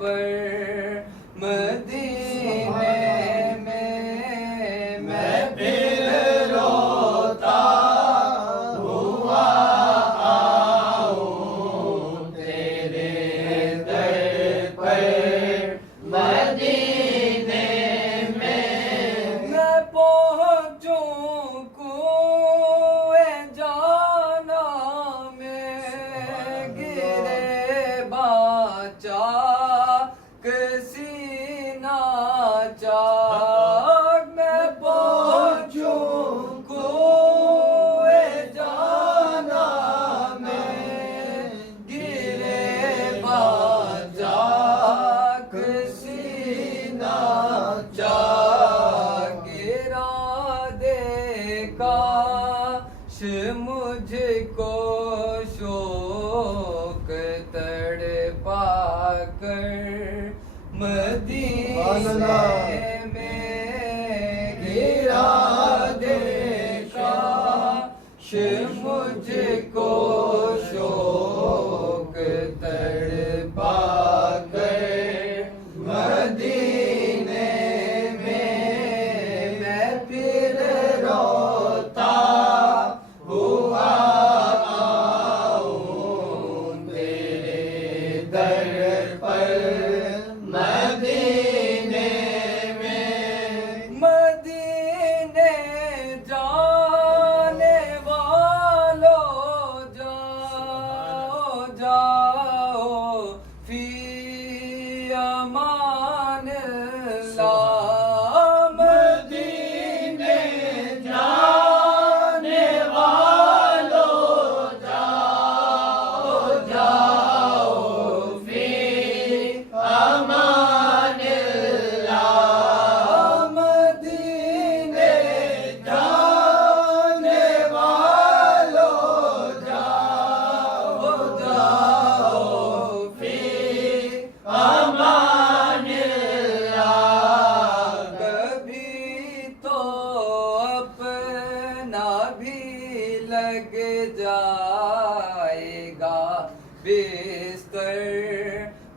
पर मदीने में मैं फिर रोता हुआ आऊं तेरे दर पर मदीने में मैं पहुंचूं कुए जाना में गिरे बाचा सीना चाक मैं पहुंचूं कुए जाना में गिरे बाचाक सीना चाक गिरा दे काश मुझको शोक तड़पा कर मदीने में गिरा दे काश मुझको शोक तड़पा कर मदीने में मैं फिर रोता हुआ आऊं तेरे दर पर मदीने जाने वालों जाओ जाओ फी अमान अल्लाह मदीने जाने वालों जाओ जाओ फी अमान लग जाएगा बिस्तर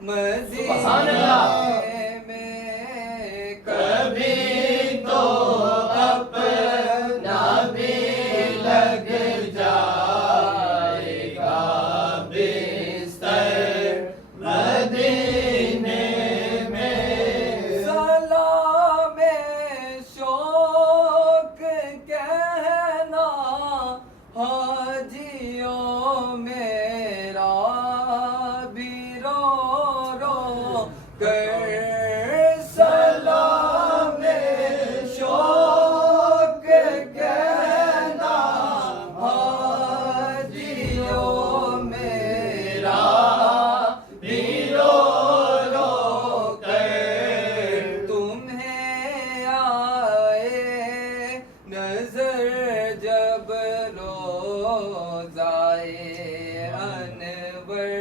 मदीने में कभी तो अपना भी लग जाएगा बिस्तर मदीने में सलामे शौक कहना हाजियों मेरा भी रो रो कर सलामे शौक कहना हाजियों मेरा भी रो रो कर तुम्हें आए नजर जब रोज़ाए अनवर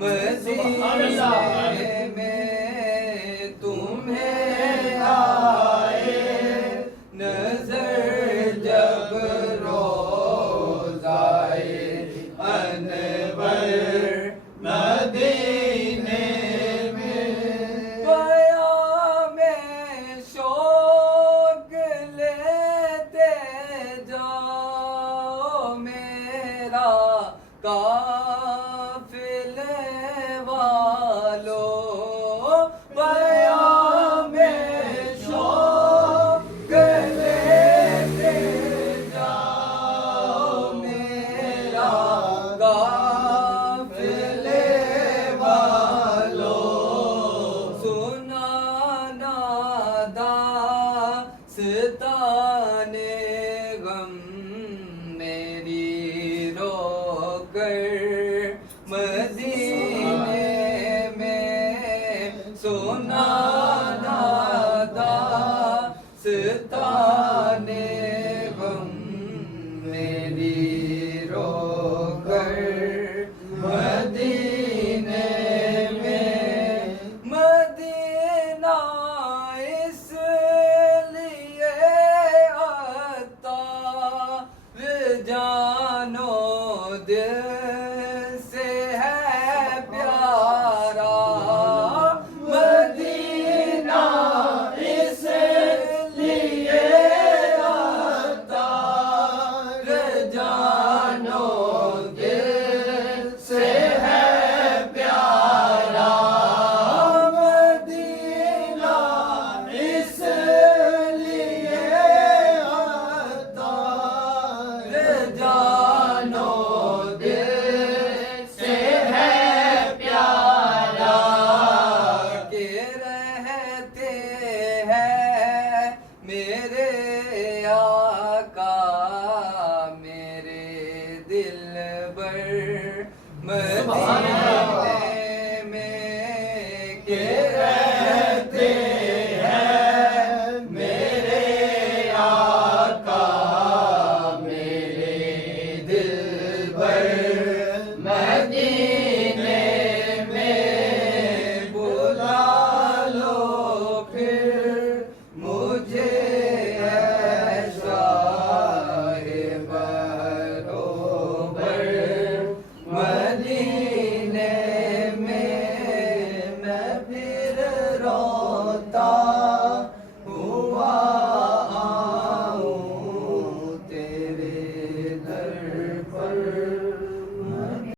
मदीने में तुम्हें आए नजर जब रोज़ाए अनवर मदीने में में शौक लेते जाओ मेरा काफिले वालों में शौक लेते जाओ मेरा काफिले वालों सुनाना दास्ताने गम मेरी रोकर मदीने में सोना